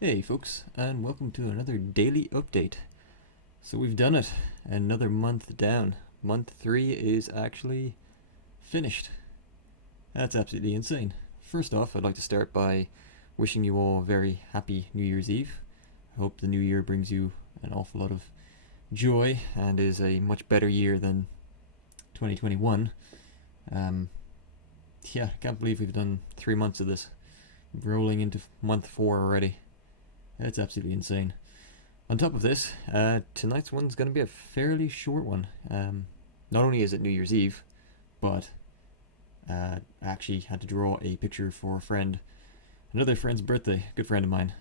Hey folks, and welcome to another daily update. So we've done it, another month down. Month 3 is actually finished. That's absolutely insane. First off, I'd like to start by wishing you all a very happy New Year's Eve. I hope the new year brings you an awful lot of joy and is a much better year than 2021. Yeah, I can't believe we've done 3 months of this. Rolling into month 4 already. It's absolutely insane. On top of this, tonight's one's going to be a fairly short one. Not only is it New Year's Eve, but I actually had to draw a picture for a friend, another friend's birthday, a good friend of mine.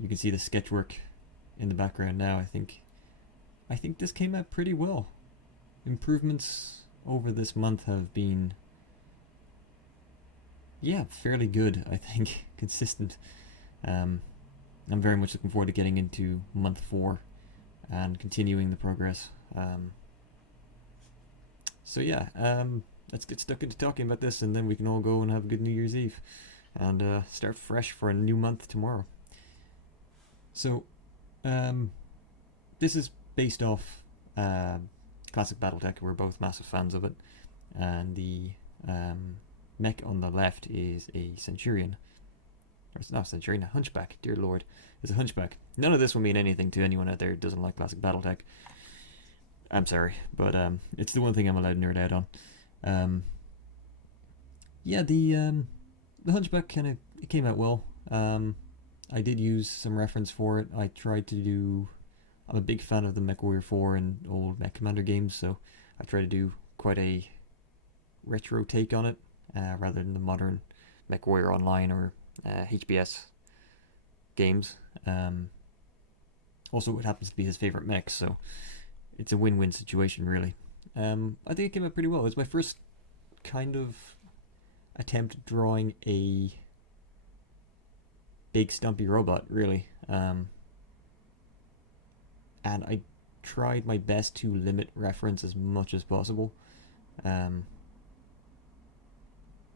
You can see the sketchwork in the background now. I think this came out pretty well. Improvements over this month have been, yeah, fairly good. I think consistent. I'm very much looking forward to getting into month 4 and continuing the progress. So yeah, let's get stuck into talking about this, and then we can all go and have a good New Year's Eve and start fresh for a new month tomorrow. So, this is based off classic BattleTech. We're both massive fans of it, and the mech on the left is a Centurion. Or it's not a Centurion, a Hunchback. Dear Lord, it's a Hunchback. None of this will mean anything to anyone out there who doesn't like classic BattleTech. I'm sorry, but it's the one thing I'm allowed to nerd out on. Yeah, the Hunchback kind of it came out well. I did use some reference for it. I tried to do. I'm a big fan of the MechWarrior 4 and old Mech Commander games, so I tried to do quite a retro take on it, rather than the modern MechWarrior Online or HBS games. Also, it happens to be his favorite mech, so it's a win-win situation, really. I think it came out pretty well. It was my first kind of attempt at drawing a big stumpy robot, really. And I tried my best to limit reference as much as possible. Ended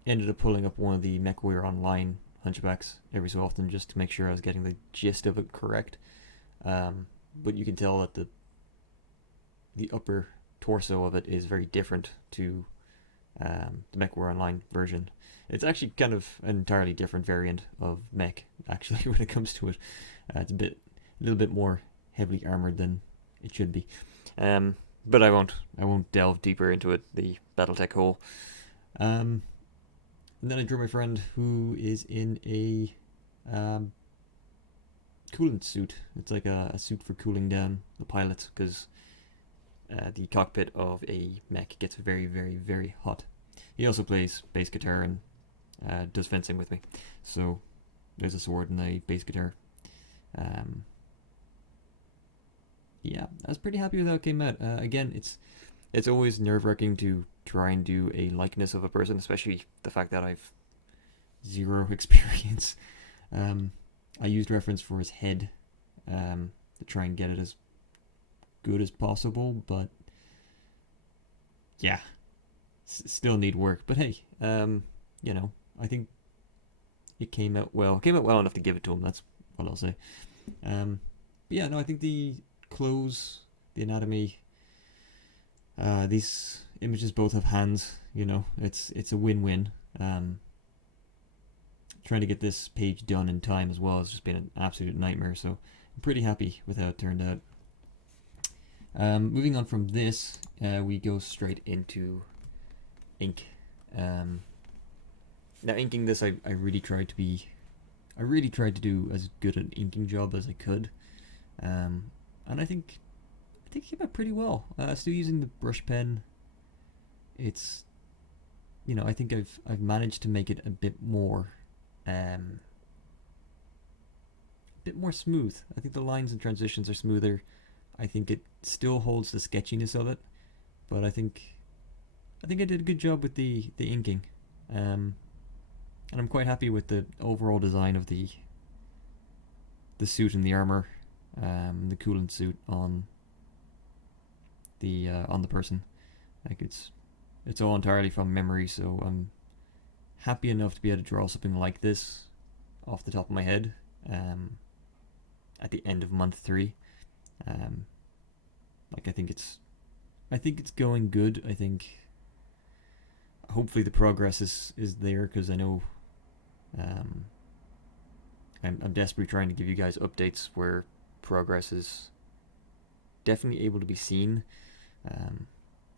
up pulling up one of the MechWarrior Online Hunchbacks every so often just to make sure I was getting the gist of it correct. But you can tell that the upper torso of it is very different to the MechWarrior Online version. It's actually kind of an entirely different variant of mech, actually, when it comes to it. It's a little bit more heavily armored than it should be. But I won't delve deeper into it, the BattleTech hole. And then I drew my friend who is in a coolant suit. It's like a suit for cooling down the pilots, because the cockpit of a mech gets very, very, very hot. He also plays bass guitar and does fencing with me. So there's a sword and a bass guitar. Yeah, I was pretty happy with how it came out. Again, it's always nerve-wracking to try and do a likeness of a person, especially the fact that I've zero experience. I used reference for his head to try and get it as good as possible, but yeah, still need work. But hey, I think it came out well. It came out well enough to give it to him. That's what I'll say. But yeah, no, I think the clothes, the anatomy, these images both have hands. It's a win-win. Trying to get this page done in time as well has just been an absolute nightmare. So I'm pretty happy with how it turned out. Moving on from this, we go straight into ink. Now, inking this, I really tried to do as good an inking job as I could, and I think it came out pretty well. Still using the brush pen. It's, I think I've managed to make it a bit more smooth. I think the lines and transitions are smoother. I think it still holds the sketchiness of it, but I think I did a good job with the inking. And I'm quite happy with the overall design of the suit and the armor, the coolant suit on the person. Like it's all entirely from memory, so I'm happy enough to be able to draw something like this off the top of my head. at the end of month 3. Like I think it's going good. I think hopefully the progress is there, because I know I'm desperately trying to give you guys updates where progress is definitely able to be seen.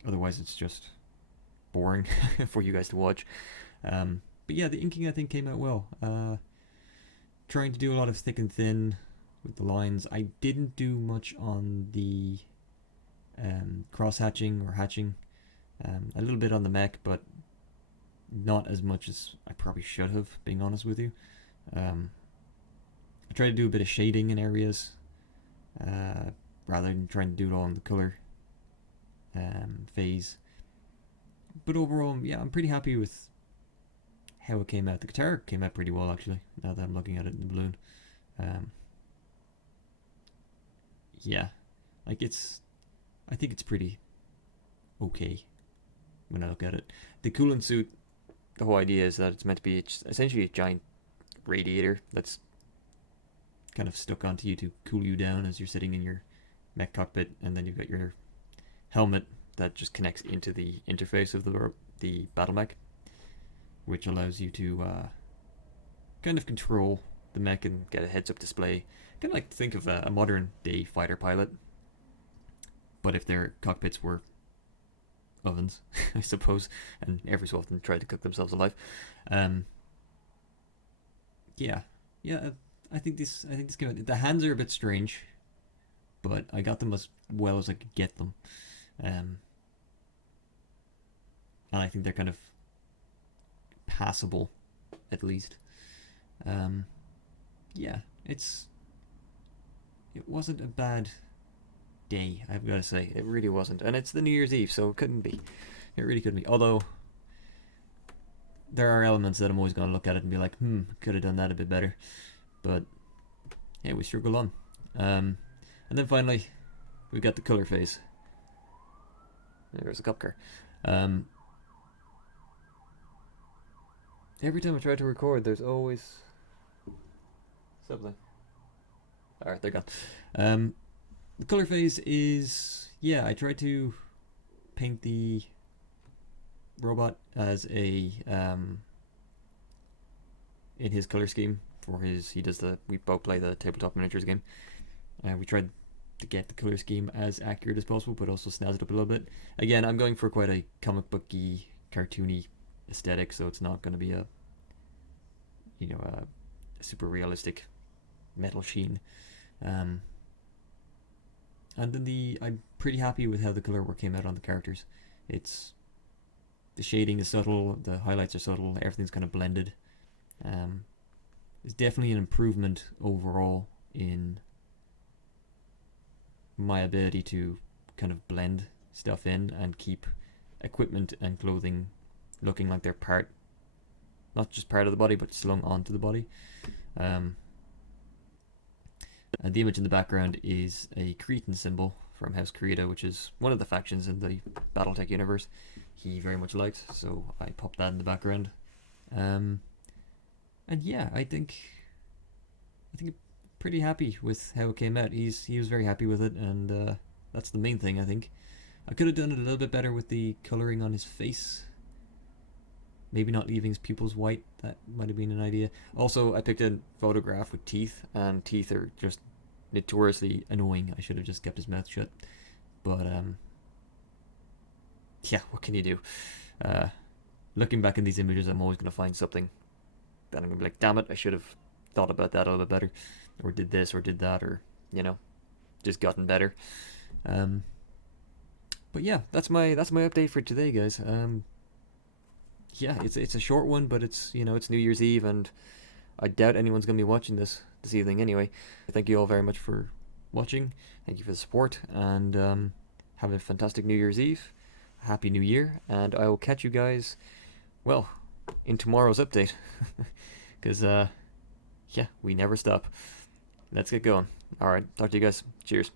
Otherwise it's just boring for you guys to watch. But yeah, the inking I think came out well. Trying to do a lot of thick and thin with the lines. I didn't do much on the cross hatching or hatching. A little bit on the mech, but not as much as I probably should have, being honest with you. I tried to do a bit of shading in areas, rather than trying to do it all in the color phase. But overall, yeah, I'm pretty happy with how it came out. The guitar came out pretty well, actually, now that I'm looking at it in the balloon. Yeah, like I think it's pretty okay when I look at it. The coolant suit, the whole idea is that it's meant to be essentially a giant radiator that's kind of stuck onto you to cool you down as you're sitting in your mech cockpit, and then you've got your helmet that just connects into the interface of the battle mech, which allows you to kind of control the mech and get a heads-up display. Kind of like think of a modern day fighter pilot, but if their cockpits were ovens, I suppose, and every so often try to cook themselves alive. Yeah, I think this came out. The hands are a bit strange, but I got them as well as I could get them, and I think they're kind of passable, at least. Yeah, it wasn't a bad day, I've got to say. It really wasn't, and it's the New Year's Eve, so it couldn't be. It really couldn't be. Although there are elements that I'm always going to look at it and be like, could have done that a bit better. But yeah, we struggle on. And then finally, we got the color phase. There's a cop car. Every time I try to record, there's always something. Alright, they're gone. The color phase is, yeah, I tried to paint the robot as a in his color scheme for his, we both play the tabletop miniatures game. We tried to get the color scheme as accurate as possible, but also snazz it up a little bit. Again, I'm going for quite a comic booky, cartoony aesthetic, so it's not going to be a super realistic metal sheen. And then I'm pretty happy with how the color work came out on the characters. The shading is subtle, the highlights are subtle, everything's kind of blended. It's definitely an improvement overall in my ability to kind of blend stuff in and keep equipment and clothing looking like they're not just part of the body, but slung onto the body. And the image in the background is a Cretan symbol from House Creta, which is one of the factions in the Battletech universe he very much likes, so I popped that in the background. And yeah, I think I'm pretty happy with how it came out. He was very happy with it, and that's the main thing, I think. I could have done it a little bit better with the colouring on his face. Maybe not leaving his pupils white. That might have been an idea. Also, I picked a photograph with teeth, and teeth are just notoriously annoying. I should have just kept his mouth shut. But, yeah, what can you do? Looking back in these images, I'm always going to find something that I'm going to be like, damn it, I should have thought about that a little bit better. Or did this, or did that, or, just gotten better. But yeah, that's my update for today, guys. Yeah, it's a short one, but it's it's New Year's Eve, and I doubt anyone's going to be watching this evening anyway. Thank you all very much for watching. Thank you for the support, and have a fantastic New Year's Eve. Happy New Year, and I will catch you guys, well, in tomorrow's update. Because, yeah, we never stop. Let's get going. Alright, talk to you guys. Cheers.